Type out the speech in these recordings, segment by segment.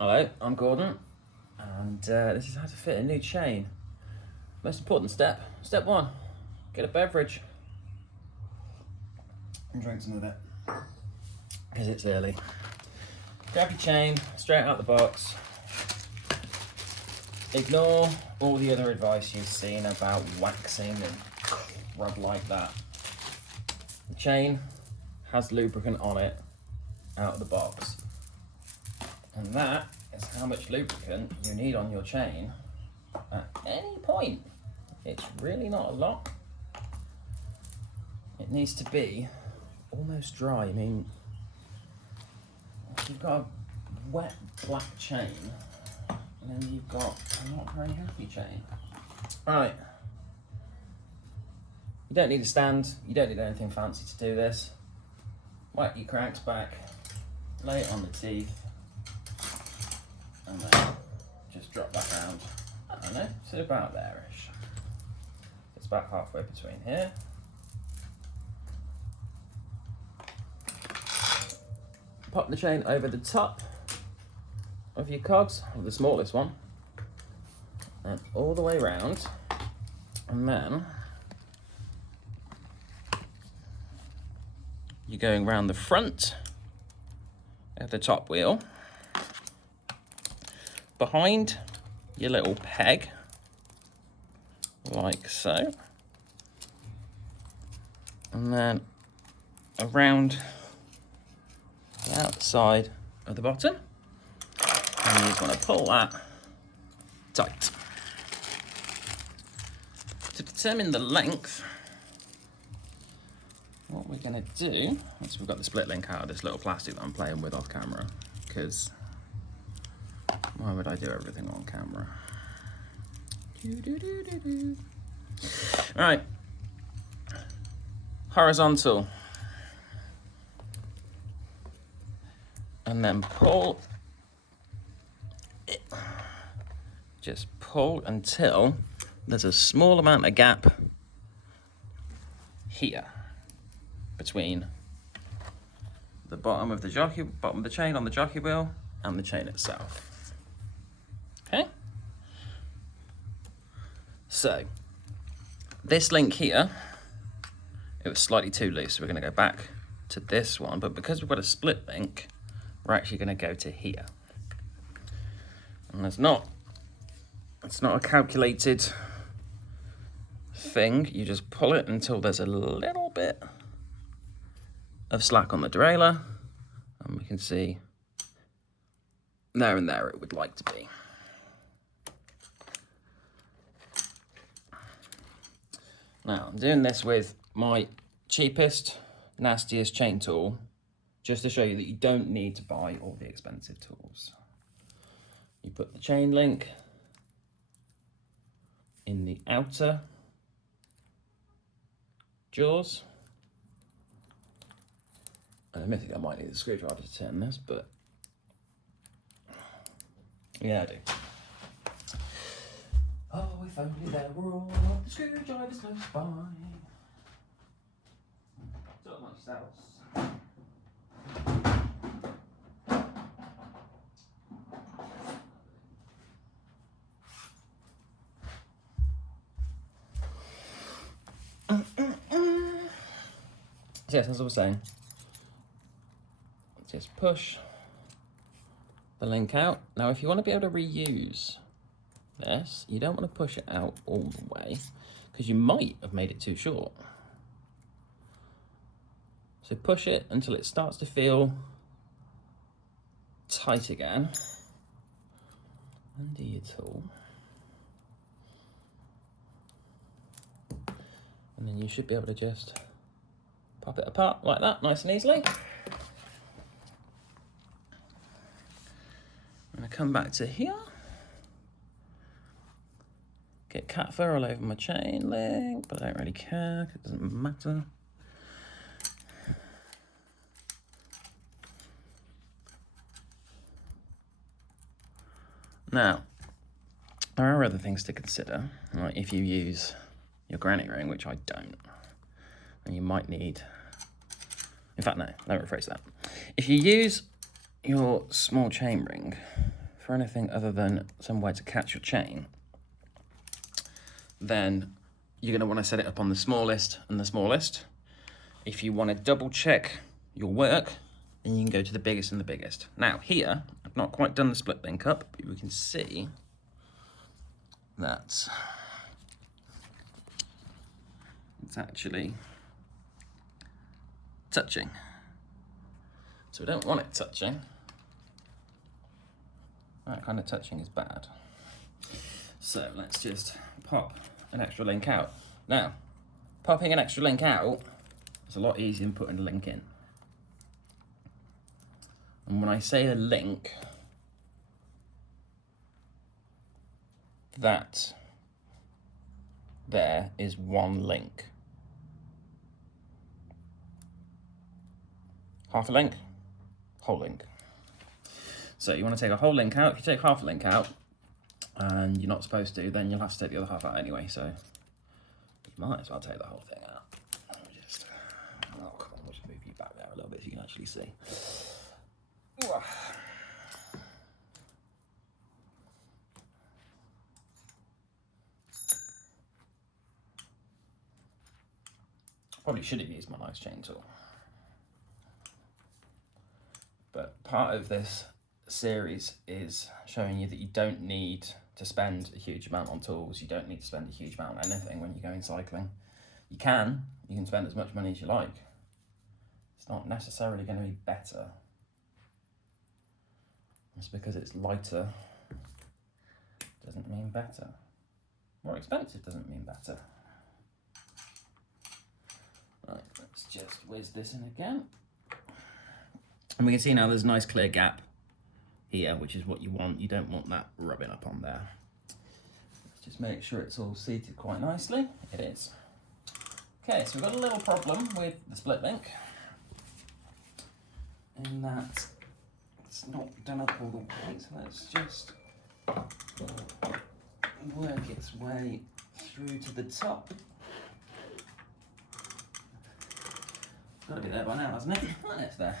Hello, I'm Gordon, and this is how to fit a new chain. Most important step, step 1, get a beverage and drink some of it, because it's early. Grab your chain, straight out the box. Ignore all the other advice you've seen about waxing and rub like that. The chain has lubricant on it out of the box. And that is how much lubricant you need on your chain at any point. It's really not a lot. It needs to be almost dry. I mean, if you've got a wet black chain, then you've got a not very happy chain. Right. You don't need a stand. You don't need anything fancy to do this. Whack your cranks back, lay it on the teeth, and then just drop that round. I don't know, so about there-ish. It's about halfway between here. Pop the chain over the top of your cogs, or the smallest one, and all the way around, and then you're going round the front of the top wheel, behind your little peg, like so, and then around the outside of the bottom, and you just want to pull that tight. To determine the length, what we're going to do is we've got the split link out of this little plastic that I'm playing with off camera, because why would I do everything on camera? All right, horizontal, and then pull it. Just pull until there's a small amount of gap here between the bottom of the chain on the jockey wheel and the chain itself. Okay? So, this link here, it was slightly too loose, so we're gonna go back to this one, but because we've got a split link, we're actually gonna go to here. And it's not a calculated thing, you just pull it until there's a little bit of slack on the derailleur, and we can see there and there it would like to be. Now, I'm doing this with my cheapest, nastiest chain tool, just to show you that you don't need to buy all the expensive tools. You put the chain link in the outer jaws. And admittedly, I might need a screwdriver to turn this, but yeah, I do. Oh, if only there were all the screwdrivers close by. Talk amongst yourselves. So yes, as I was saying, just push the link out. Now, if you want to be able to reuse this, you don't want to push it out all the way, because you might have made it too short. So push it until it starts to feel tight again. Undo your tool. And then you should be able to just pop it apart like that, nice and easily. I'm going to come back to here. Get cat fur all over my chain link, but I don't really care, 'cause it doesn't matter. Now, there are other things to consider, like if you use your granny ring, which I don't, and you might need, in fact, no, let me rephrase that. If you use your small chain ring for anything other than somewhere to catch your chain, then you're going to want to set it up on the smallest and the smallest. If you want to double check your work, then you can go to the biggest and the biggest. Now here, I've not quite done the split link up, but we can see that it's actually touching. So we don't want it touching. That kind of touching is bad. So let's just pop an extra link out. Now, popping an extra link out is a lot easier than putting a link in. And when I say a link, that there is one link. Half a link, whole link. So you want to take a whole link out. If you take half a link out, and you're not supposed to, then you'll have to take the other half out anyway, so you might as well take the whole thing out. Just, oh, come on, we'll just move you back there a little bit so you can actually see. Probably should have used my nice chain tool. But part of this series is showing you that you don't need to spend a huge amount on tools. You don't need to spend a huge amount on anything when you're going cycling. You can spend as much money as you like. It's not necessarily going to be better. Just because it's lighter doesn't mean better. More expensive doesn't mean better. Right, let's just whiz this in again. And we can see now there's a nice clear gap here, which is what you want. You don't want that rubbing up on there. Let's just make sure it's all seated quite nicely. It is. Okay, so we've got a little problem with the split link in that it's not done up all the way, so let's just work its way through to the top. It's got to be there by now, hasn't it? And it's there.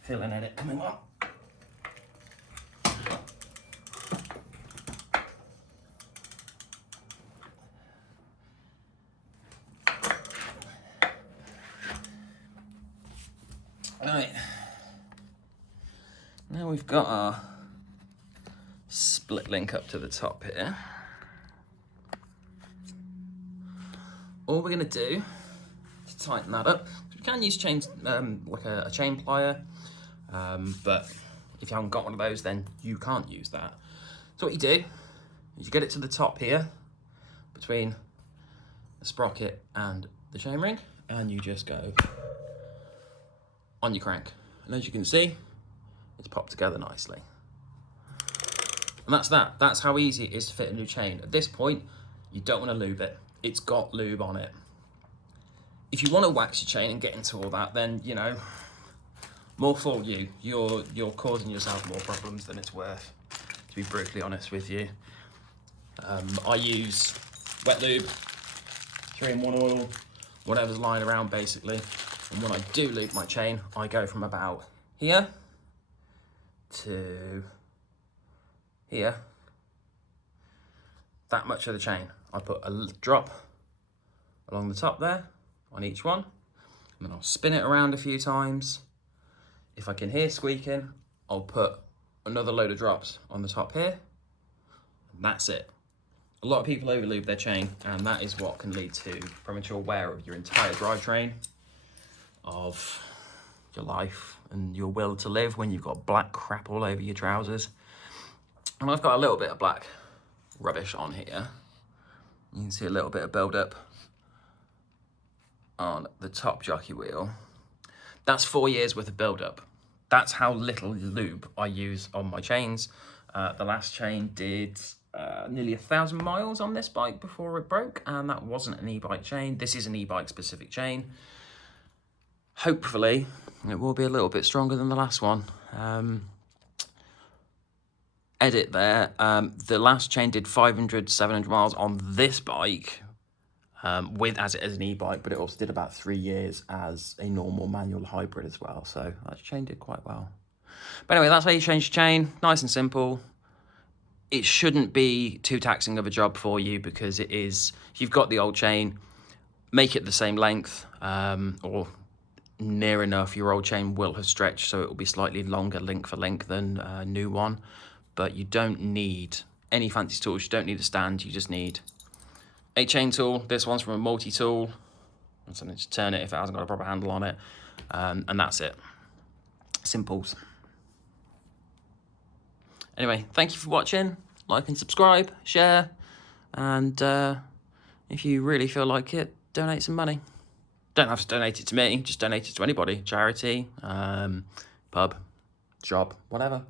Feeling at it coming on. Right, now we've got our split link up to the top here. All we're going to do to tighten that up, we can use chains like a chain plier, but if you haven't got one of those, then you can't use that. So what you do is you get it to the top here, between the sprocket and the chainring, and you just go on your crank. And as you can see, it's popped together nicely. And that's that. That's how easy it is to fit a new chain. At this point, you don't want to lube it. It's got lube on it. If you want to wax your chain and get into all that, then, you know, more for you. You're causing yourself more problems than it's worth, to be brutally honest with you. I use wet lube, 3-in-1 oil, whatever's lying around basically. And when I do lube my chain, I go from about here to here. That much of the chain. I put a drop along the top there on each one, and then I'll spin it around a few times. If I can hear squeaking, I'll put another load of drops on the top here, and that's it. A lot of people overlube their chain, and that is what can lead to premature wear of your entire drivetrain, of your life and your will to live when you've got black crap all over your trousers. And I've got a little bit of black rubbish on here. You can see a little bit of build-up on the top jockey wheel. That's 4 years worth of build-up. That's how little lube I use on my chains. The last chain did nearly 1,000 miles on this bike before it broke, and that wasn't an e-bike chain. This is an e-bike specific chain. Hopefully, it will be a little bit stronger than the last one. Edit there. The last chain did 500, 700 miles on this bike with as it as an e-bike, but it also did about 3 years as a normal manual hybrid as well. So that chain did quite well. But anyway, that's how you change your chain. Nice and simple. It shouldn't be too taxing of a job for you, because it is, if you've got the old chain, make it the same length, or near enough. Your old chain will have stretched, so it will be slightly longer link for link than a new one. But you don't need any fancy tools. You don't need a stand. You just need a chain tool. This one's from a multi-tool, and something to turn it if it hasn't got a proper handle on it, and that's it. Simples. Anyway, thank you for watching. Like and subscribe, share, and if you really feel like it, donate some money. Don't have to donate it to me, just donate it to anybody. Charity, pub, shop, whatever.